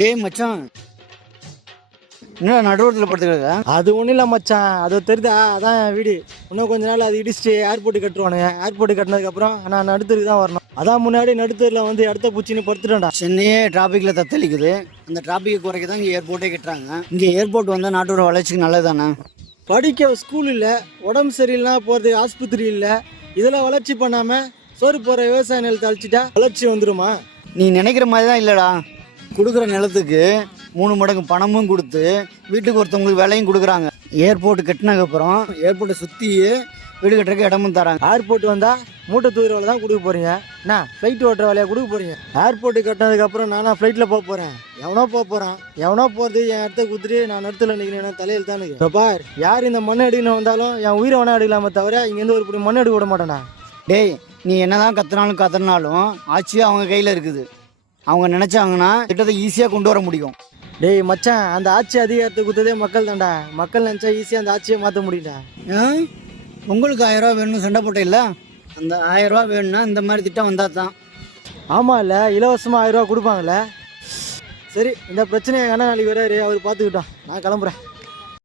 டேய் மச்சான், என்ன நடுவோரத்தில் படுத்துக்கிறதா? அது ஒன்றும் இல்லை மச்சான், அது தெரியுதா, அதான் என் வீடு. இன்னும் கொஞ்ச நாள் அது இடிச்சுட்டு ஏர்போர்ட்டு கட்டுவானுங்க. ஏர்போர்ட்டு கட்டினதுக்கப்புறம் நான் நடுத்தருக்கு தான் வரணும். அதான் முன்னாடி நடுத்தரில் வந்து இடத்த பூச்சின்னு படுத்துட்டேன்டா. சென்னையே டிராஃபிக்கில் தத்தளிக்குது. அந்த டிராஃபிக்கை குறைக்க தான் இங்கே ஏர்போர்ட்டே கட்டுறாங்க. இங்கே ஏர்போர்ட் வந்தால் நாட்டோட வளர்ச்சிக்கு நல்லதானே? படிக்க ஸ்கூல் இல்லை, உடம்பு சரியில்லைனா போகிறதுக்கு ஆஸ்பத்திரி இல்லை. இதெல்லாம் வளர்ச்சி பண்ணாமல் சோறு போகிற விவசாய நிலத்தை அழிச்சிட்டா வளர்ச்சி வந்துடுமா? நீ நினைக்கிற மாதிரி தான் இல்லைடா. கொடுக்குற நிலத்துக்கு 3 மடங்கு பணமும் கொடுத்து வீட்டுக்கு ஒருத்தவங்களுக்கு வேலையும் கொடுக்குறாங்க. ஏர்போர்ட் கட்டினதுக்கப்புறம் ஏர்போர்ட்டை சுற்றி வீடு கட்டுறதுக்கு இடமும் தராங்க. ஏர்போர்ட் வந்தால் மூட்டை தூர வேலை தான் கொடுக்க போகிறீங்க. என்ன ஃப்ளைட் ஓட்டுற வேலையாக கொடுக்க போகிறீங்க? ஏர்போர்ட்டு கட்டினதுக்கப்புறம் நானா ஃப்ளைட்டில் போக போகிறேன்? எவனோ போக போகிறான். எவனோ போகிறது என் இடத்த குத்துட்டு நான் இடத்துல நிற்கிறேன் தலையில் தான் இருக்கு. பார், யார் இந்த மண்ணை எடுக்கணும் வந்தாலும் என் உயிரை வேணா எடுக்கலாமே தவிர இங்கேருந்து ஒரு இப்படி மண்ணை எடுக்க விட மாட்டேனா. டேய், நீ என்னதான் கத்துனாலும் ஆட்சியே அவங்க கையில் இருக்குது. அவங்க நினச்சாங்கன்னா திட்டத்தை ஈஸியாக கொண்டு வர முடியும். டேய் மச்சான், அந்த ஆட்சி அதிகாரத்தை கொடுத்ததே மக்கள் தான்டா. மக்கள் நினச்சா ஈஸியாக அந்த ஆட்சியை மாற்ற முடியல. உங்களுக்கு 1000 ரூபா வேணும்னு சண்டை போட்டே இல்லை? அந்த 1000 ரூபா வேணும்னா இந்த மாதிரி திட்டம் வந்தால் தான். ஆமாம், இல்லை இலவசமாக 1000 ரூபா கொடுப்பாங்கல்ல. சரி, இந்த பிரச்சனையை எங்கள் அண்ணன் நாளைக்கு வராரு, அவர் பார்த்துக்கிட்டோம். நான் கிளம்புறேன்.